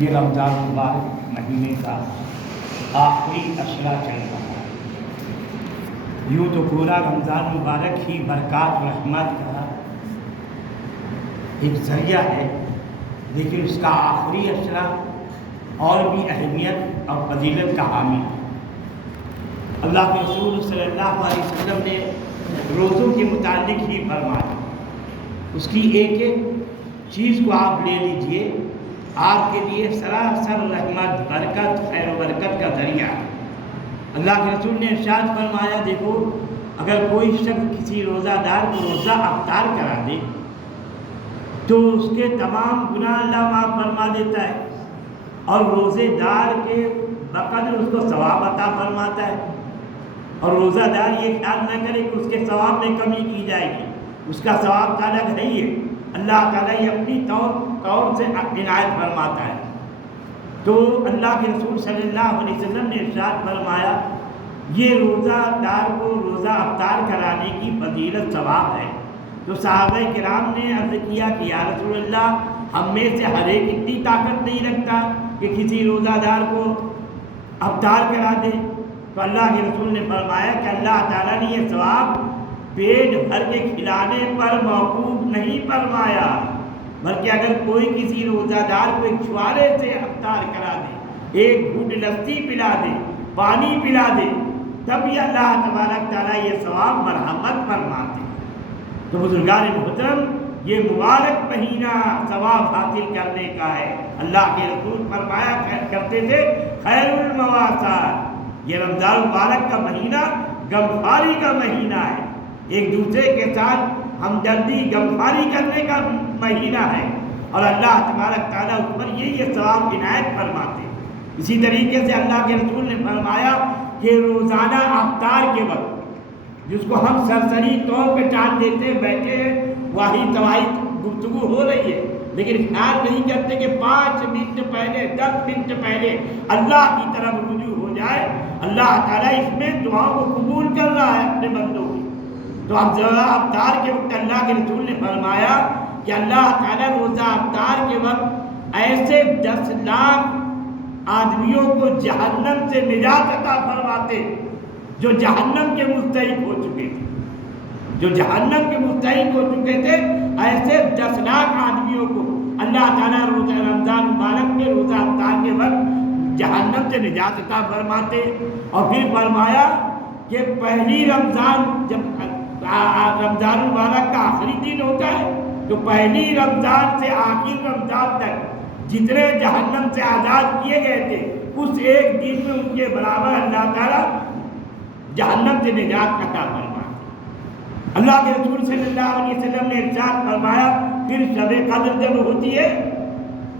یہ رمضان مبارک مہینے کا آخری عشرہ چل رہا ہے۔ یوں تو پورا رمضان مبارک ہی برکات و رحمت کا ایک ذریعہ ہے، لیکن اس کا آخری عشرہ اور بھی اہمیت اور فضیلت کا حامل ہے۔ اللہ کے رسول صلی اللہ علیہ وسلم نے روزوں کے متعلق ہی فرمایا، اس کی ایک ایک چیز کو آپ لے لیجئے، آپ کے لیے سراسر رحمت، برکت، خیر و برکت کا ذریعہ ہے۔ اللہ کے رسول نے ارشاد فرمایا، دیکھو اگر کوئی شخص کسی روزہ دار کو روزہ افطار کرا دے تو اس کے تمام گناہ اللہ معاف فرما دیتا ہے، اور روزے دار کے بقدر اس کو ثواب عطا فرماتا ہے، اور روزہ دار یہ خیال نہ کرے کہ اس کے ثواب میں کمی کی جائے گی، اس کا ثواب تو الگ ہے ہی ہے، اللہ تعالیٰ یہ اپنی طور سے عنایت فرماتا ہے۔ تو اللہ کے رسول صلی اللہ علیہ وسلم نے ارشاد فرمایا، یہ روزہ دار کو روزہ افطار کرانے کی فضیلت ثواب ہے۔ تو صحابہ کرام نے عرض کیا کہ یا رسول اللہ، ہم میں سے ہر ایک اتنی طاقت نہیں رکھتا کہ کسی روزہ دار کو افطار کرا دے۔ تو اللہ کے رسول نے فرمایا کہ اللہ تعالیٰ نے یہ ثواب پیٹ بھر کے کھلانے پر موقوف نہیں فرمایا، بلکہ اگر کوئی کسی روزہ دار کو ایک چھوارے سے افطار کرا دے، ایک گھونٹ لسی پلا دے، پانی پلا دے، تب یہ اللہ تبارک تعالیٰ یہ ثواب مرحمت فرماتے ہیں۔ تو بزرگان محترم، یہ مبارک مہینہ ثواب حاصل کرنے کا ہے۔ اللہ کے رسول فرمایا کرتے تھے، خیر المواسات، یہ رمضان مبارک کا مہینہ غمخواری کا مہینہ ہے، ایک دوسرے کے ساتھ ہمدردی غمخواری کرنے کا مہینہ ہے، اور اللہ تبارک تعالیٰ اس پر یہ ثواب عنایت فرماتے ہیں۔ اسی طریقے سے اللہ کے رسول نے فرمایا کہ روزانہ افطار کے وقت، جس کو ہم سرسری طور پہ ٹال دیتے ہیں، بیٹھے ہیں واہی تواہی گفتگو ہو رہی ہے، لیکن خیال نہیں کرتے کہ 5 منٹ پہلے، 10 منٹ پہلے اللہ کی طرف رجوع ہو جائے، اللہ تعالیٰ اس میں دعاؤں کو قبول کر رہا ہے اپنے بندوں کی۔ تو اب روزہ افطار کے وقت اللہ کے رسول نے فرمایا کہ اللہ تعالیٰ روزہ افطار کے وقت ایسے 10 لاکھ آدمیوں کو جہنم سے نجات عطا فرماتے جو جہنم کے مستحق ہو چکے تھے، جو جہنم کے مستحق ہو چکے تھے، ایسے 10 لاکھ آدمیوں کو اللہ تعالیٰ روزہ رمضان مبارک کے روزہ افطار کے وقت جہنم سے نجات عطا فرماتے۔ اور پھر فرمایا کہ پہلی رمضان، جب رمضان مبارک کا آخری دن ہوتا ہے، تو پہلی رمضان سے آخر رمضان تک جتنے جہنم سے آزاد کیے گئے تھے، اس ایک دن میں ان کے برابر اللہ تعالیٰ جہنم سے نجات عطا فرماتے۔ اللہ کے رسول صلی اللہ علیہ وسلم نے ارشاد فرمایا، پھر شب قدر جب ہوتی ہے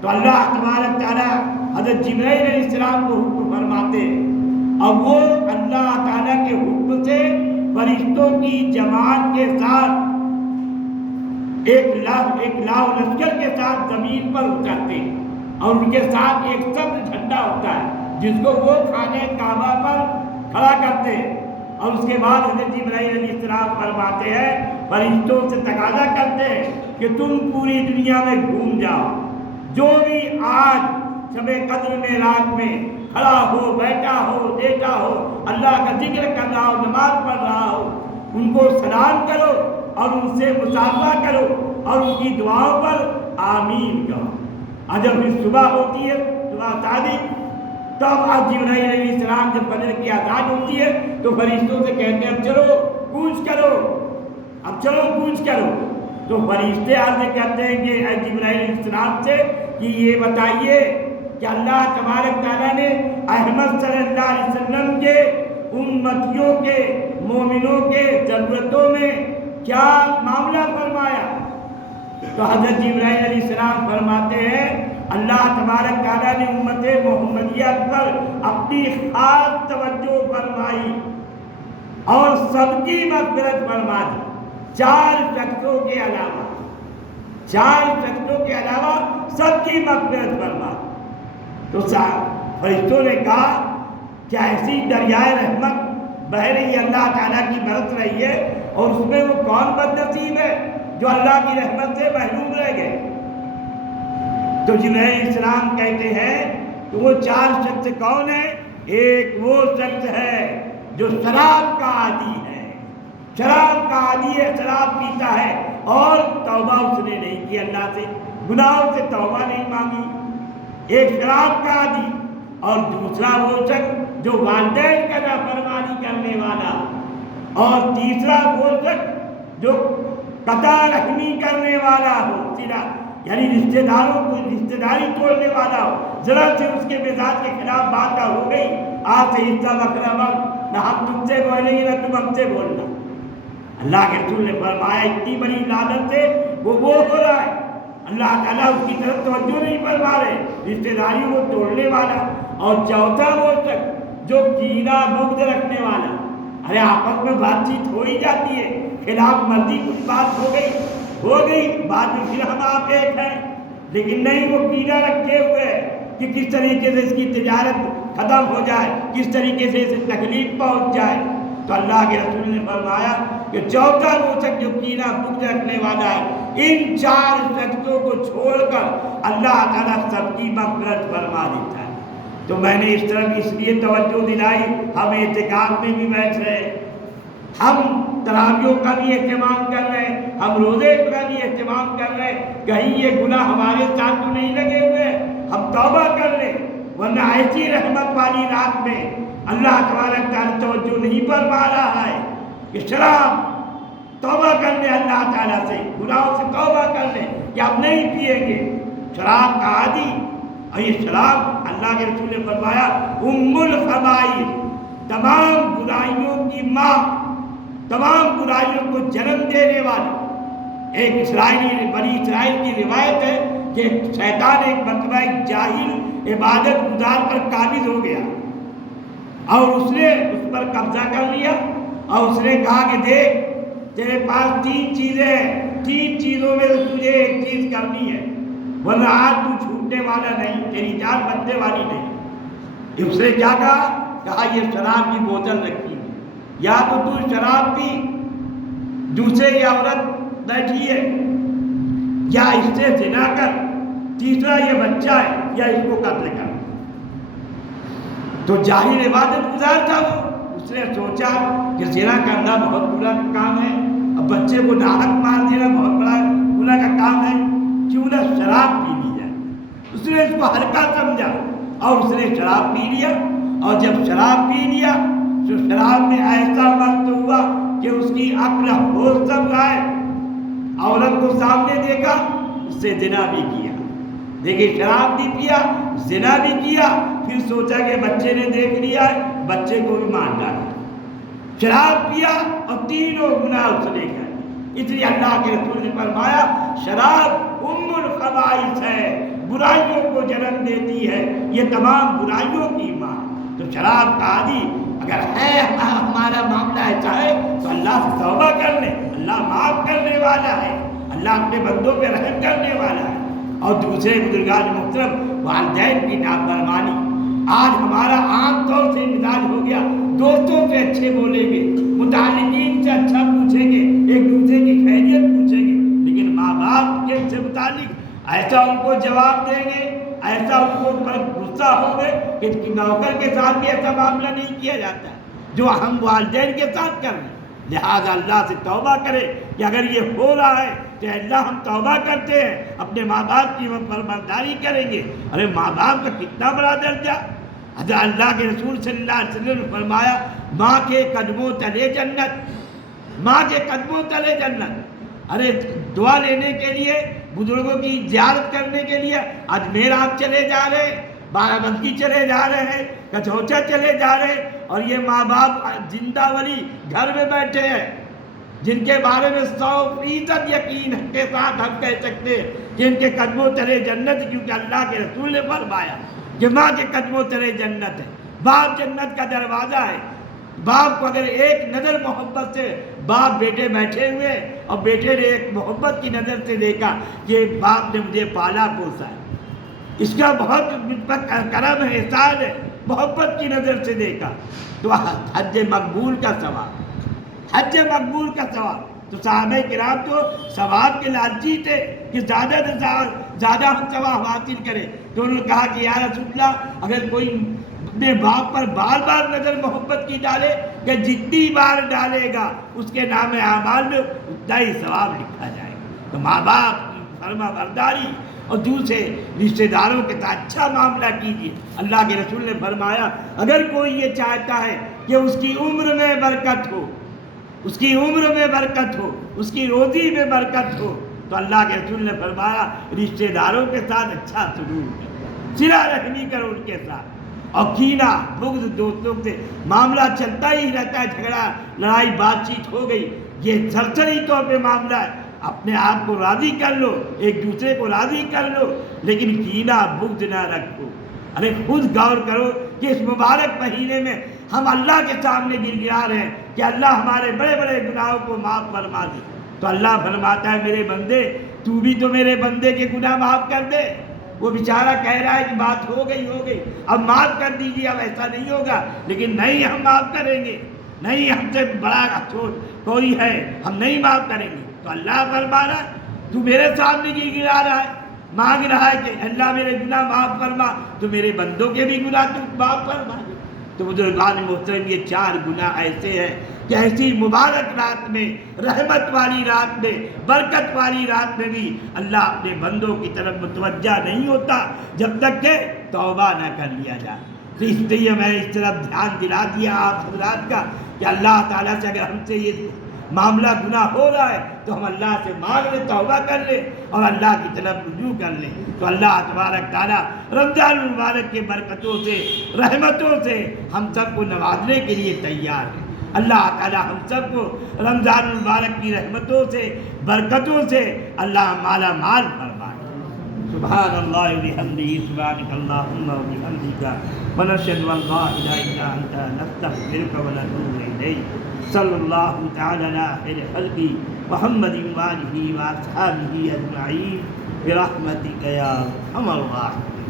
تو اللہ تبارک تعالیٰ حضرت جبرائیل علیہ السلام کو حکم فرماتے، اور وہ اللہ تعالیٰ کے حکم سے فرشتوں کی جماعت کے ساتھ ایک لاؤ لشکر کے ساتھ زمین پر اترتے، اور ان کے ساتھ ایک سبز جھنڈا ہوتا ہے جس کو وہ خانہ کعبہ پر کھڑا کرتے ہیں، اور اس کے بعد حضرت جبرائیل علیہ السلام فرماتے ہیں، فرشتوں سے تقاضا کرتے ہیں کہ تم پوری دنیا میں گھوم جاؤ، جو بھی آج شب قدر میں رات میں کھڑا ہو، بیٹھا ہو، لیٹا ہو، اللہ کا ذکر کر رہا ہو، نماز پڑھ رہا ہو، ان کو سلام کرو اور ان سے مصافحہ کرو اور ان کی دعاؤں پر آمین کہو۔ اور جب پھر صبح ہوتی ہے، صبح صادق، تب اب جبرائیل علیہ السلام جب فجر کی اذان ہوتی ہے تو فرشتوں سے کہتے ہیں، اب چلو کوچ کرو، اب چلو کوچ کرو۔ تو فرشتے عرض کرتے ہیں کہ اے جبرائیل علیہ السلام سے کہ یہ بتائیے کہ اللہ تبارک تعالیٰ نے احمد صلی اللہ علیہ وسلم کے امتیوں کے، مومنوں کے ضرورتوں میں کیا معاملہ فرمایا؟ تو حضرت جبرائیل علیہ السلام فرماتے ہیں، اللہ تبارک تعالیٰ نے امت محمدیہ پر اپنی خاص توجہ فرمائی اور سب کی مغفرت فرما دی، 4 شخصوں کے علاوہ، 4 شخصوں کے علاوہ سب کی مغفرت فرما دی۔ تو فرشتوں نے کہا کہ ایسی دریائے رحمت بہ رہی ہے، اللہ تعالیٰ کی برس رہی ہے، اور اس میں وہ کون بد نصیب ہے جو اللہ کی رحمت سے محروم رہ گئے؟ تو جبرائیل السلام کہتے ہیں کہ وہ 4 شخص کون ہیں؟ ایک وہ شخص ہے جو شراب کا عادی ہے، شراب کا عادی ہے، شراب پیتا ہے اور توبہ اس نے نہیں کی، اللہ سے گناہوں سے توبہ نہیں مانگی، ایک شراب کا عادی۔ اور دوسرا وہ شخص جو والدین کا نافرمانی کرنے والا، اور تیسرا وہ شخص جو قطع رحمی کرنے والا ہو، یعنی رشتہ داروں کو رشتہ داری توڑنے والا ہو، ذرا سے اس کے مزاج کے خلاف بات ہو گئی، آج سے حصہ بکرا وقت نہ ہم تم سے بولیں گے نہ تم ہم سے بولنا۔ اللہ کے رسول نے فرمایا اتنی بڑی لعنت سے وہ ہو رہا ہے، اللہ تعالیٰ اس کی طرف توجہ نہیں فرما رہے، رشتہ داریوں کو توڑنے والا۔ اور چوتھا وہ شخص جو کینہ بغض رکھنے والا، ارے آپس میں بات چیت ہو ہی جاتی ہے، خلاف مرضی کچھ بات ہو گئی بعد میں پھر ہم آپ ایک ہیں، لیکن نہیں، وہ کینہ رکھے ہوئے کہ کس طریقے سے اس کی تجارت ختم ہو جائے، کس طریقے سے اسے تکلیف پہنچ جائے۔ تو اللہ کے رسول نے فرمایا کہ چوتھا وہ شخص جو کینہ بغض رکھنے والا ہے، ان 4 شخصوں کو چھوڑ کر اللہ تعالیٰ سب کی مغفرت فرما دیتا ہے۔ تو میں نے اس طرح اس لیے توجہ دلائی، ہم اعتکاف میں بھی بیٹھ رہے، ہم تراویحوں کا بھی اہتمام کر رہے ہیں، ہم روزے کا بھی اہتمام کر رہے ہیں، کہیں یہ گناہ ہمارے ساتھ تو نہیں لگے ہوئے، ہم توبہ کر لیں، ورنہ ایسی رحمت والی رات میں اللہ تبارک تعالیٰ توجہ نہیں فرما رہا ہے کہ شراب توبہ کر لیں، اللہ تعالیٰ سے گناہوں سے توبہ کر لیں کہ آپ نہیں پیئیں گے، شراب کا عادی۔ اور یہ شراب اللہ کے رسول نے فرمایا ام الخبائث، تمام برائیوں کی ماں، تمام برائیوں کو جنم دینے والی۔ ایک بنی اسرائیل کی روایت ہے کہ شیطان ایک مرتبہ ایک جاہل عبادت گزار پر قابض ہو گیا اور اس نے اس پر قبضہ کر لیا، اور اس نے کہا کہ دیکھ تیرے پاس 3 چیزیں ہیں، 3 چیزوں میں تجھے ایک چیز کرنی ہے، ورنہ آج تو چھوٹنے والا نہیں، تیری جان بچنے والی نہیں۔ اس نے کیا کہا یہ شراب کی بوتل رکھی ہے، یا تو شراب پی، دوسرے یہ عورت بیٹھی ہے، یا اس سے زنا کر، تیسرا یہ بچہ ہے، یا اس کو قتل کر۔ تو جاہل عبادت گزار تھا وہ، اس نے سوچا کہ زنا کرنا بہت برا کام ہے، اب بچے کو ناحق مار دینا بہت بڑا گناہ کا کام ہے، کیوں نہ شراب پی لی جائے۔ اس نے اس کو ہلکا سمجھا اور اس نے شراب پی لیا، اور جب شراب پی لیا تو شراب میں ایسا مست ہوا کہ اس کی عقل ہوش سب غائب، عورت کو سامنے دیکھا، اس سے زنا بھی کیا، دیکھیے شراب بھی پیا، زنا بھی کیا، پھر سوچا کہ بچے نے دیکھ لیا ہے، بچے کو بھی مار ڈالا، شراب پیا اور تینوں گناہ اس نے کیا۔ اس لیے اللہ کے رسول نے فرمایا شراب ام الخبائث ہے، برائیوں کو جنم دیتی ہے، یہ تمام برائیوں کی ماں۔ تو شراب کا عادی اگر ہے ہمارا معاملہ ایسا ہے تو اللہ سے توبہ کر لیں، اللہ معاف کرنے والا ہے، اللہ اپنے بندوں پہ رحم کرنے والا ہے۔ اور دوسرے بزرگان محترم، والدین کی نافرمانی، آج ہمارا عام طور سے مزاج ہو گیا، دوستوں سے اچھے بولیں گے، متعلقین سے اچھا پوچھیں گے، ایک دوسرے کی خیریت پوچھیں گے، لیکن ماں باپ کے سے متعلق ایسا ان کو جواب دیں گے، ایسا ان کو پر غصہ ہوگا کہ نوکر کے ساتھ بھی ایسا معاملہ نہیں کیا جاتا جو ہم والدین کے ساتھ کر رہے ہیں۔ لہذا اللہ سے توبہ کرے کہ اگر یہ ہو رہا ہے تو اللہ ہم توبہ کرتے ہیں، اپنے ماں باپ کی فرمانبرداری کریں گے۔ ارے ماں باپ کا کتنا بڑا درجہ، حضرت اللہ کے رسول صلی اللہ علیہ وسلم نے فرمایا ماں کے قدموں تلے جنت، ماں کے قدموں تلے جنت۔ ارے دعا لینے کے لیے، بزرگوں کی زیارت کرنے کے لیے اجمیر آپ چلے جا رہے، بارہ بنکی چلے جا رہے ہیں، کچھوچا چلے جا رہے، اور یہ ماں باپ زندہ ولی گھر میں بیٹھے ہیں جن کے بارے میں 100% یقین کے ساتھ ہم کہہ سکتے ہیں کہ ان کے قدموں تلے جنت، کیونکہ اللہ کے رسول نے فرمایا کہ ماں کے قدموں تلے جنت ہے، باپ جنت کا دروازہ ہے۔ باپ کو اگر ایک نظر محبت سے، باپ بیٹے بیٹھے ہوئے اور بیٹے نے ایک محبت کی نظر سے دیکھا کہ باپ نے مجھے پالا پوسا ہے، اس کا بہت کرم ہے، احسان ہے، محبت کی نظر سے دیکھا، تو حج مقبول کا ثواب، حج مقبول کا ثواب۔ تو صحابہ کرام تو ثواب کے لالچی تھے کہ زیادہ سے زیادہ ہم ثواب حاصل کریں. تو انہوں نے کہا کہ یا رسول اللہ اگر کوئی اپنے باپ پر بار بار نظر محبت کی ڈالے کہ جتنی بار ڈالے گا اس کے نام اعمال میں اتنا ہی ثواب لکھا جائے گا. تو ماں باپ کی فرما برداری اور دوسرے رشتہ داروں کے ساتھ اچھا معاملہ کیجیے. اللہ کے رسول نے فرمایا اگر کوئی یہ چاہتا ہے کہ اس کی عمر میں برکت ہو، اس کی عمر میں برکت ہو، اس کی روزی میں برکت ہو، تو اللہ کے رسول نے فرمایا رشتہ داروں کے ساتھ اچھا سلوک کرو، صلہ رحمی کرو ان کے ساتھ. اور کینہ بغض دوستوں سے معاملہ چلتا ہی رہتا ہے، جھگڑا لڑائی بات چیت ہو گئی، یہ سرسری طور پہ معاملہ ہے. اپنے آپ کو راضی کر لو، ایک دوسرے کو راضی کر لو، لیکن کینہ بغض نہ رکھو. ارے خود غور کرو کہ اس مبارک مہینے میں ہم اللہ کے سامنے گر گرا رہے ہیں کہ اللہ ہمارے بڑے بڑے گناہوں کو معاف فرما دے. تو اللہ فرماتا ہے میرے بندے تو بھی تو میرے بندے کے گناہ معاف کر دے. وہ بیچارہ کہہ رہا ہے کہ بات ہو گئی اب معاف کر دیجیے، اب ایسا نہیں ہوگا. لیکن نہیں، ہم معاف کریں گے، نہیں ہم سے بڑا کوئی ہے، ہم نہیں معاف کریں گے. تو اللہ فرما رہا ہے تو میرے سامنے گر گرا رہا ہے، مانگ رہا ہے کہ اللہ میرے گناہ معاف فرما، تو میرے بندوں کے بھی گناہ تو معاف فرما. تو بزرگان محترم یہ 4 گناہ ایسے ہیں کہ ایسی مبارک رات میں، رحمت والی رات میں، برکت والی رات میں بھی اللہ اپنے بندوں کی طرف متوجہ نہیں ہوتا جب تک کہ توبہ نہ کر لیا جائے. تو اس لیے میں اس طرف دھیان دلا دیا آپ حضرات کا کہ اللہ تعالیٰ سے اگر ہم سے یہ معاملہ گناہ ہو رہا ہے تو ہم اللہ سے مانگ لیں، توبہ کر لیں اور اللہ کی طرف رجوع کر لیں. تو اللہ تبارک تعالیٰ رمضان المبارک کے برکتوں سے، رحمتوں سے ہم سب کو نوازنے کے لیے تیار ہے. اللہ تعالیٰ ہم سب کو رمضان المبارک کی رحمتوں سے، برکتوں سے اللہ مالا مال فرمائے. سبحان اللہ وبحمدہ، سبحانک اللہم وبحمدک، ونشہد ان لا الہ الا انت، نستغفرک ونتوب الیک. صلی اللہ تعالی علی خیر خلقہ محمد وآلہ واصحابہ اجمعین برحمتک یا ارحم الراحمین.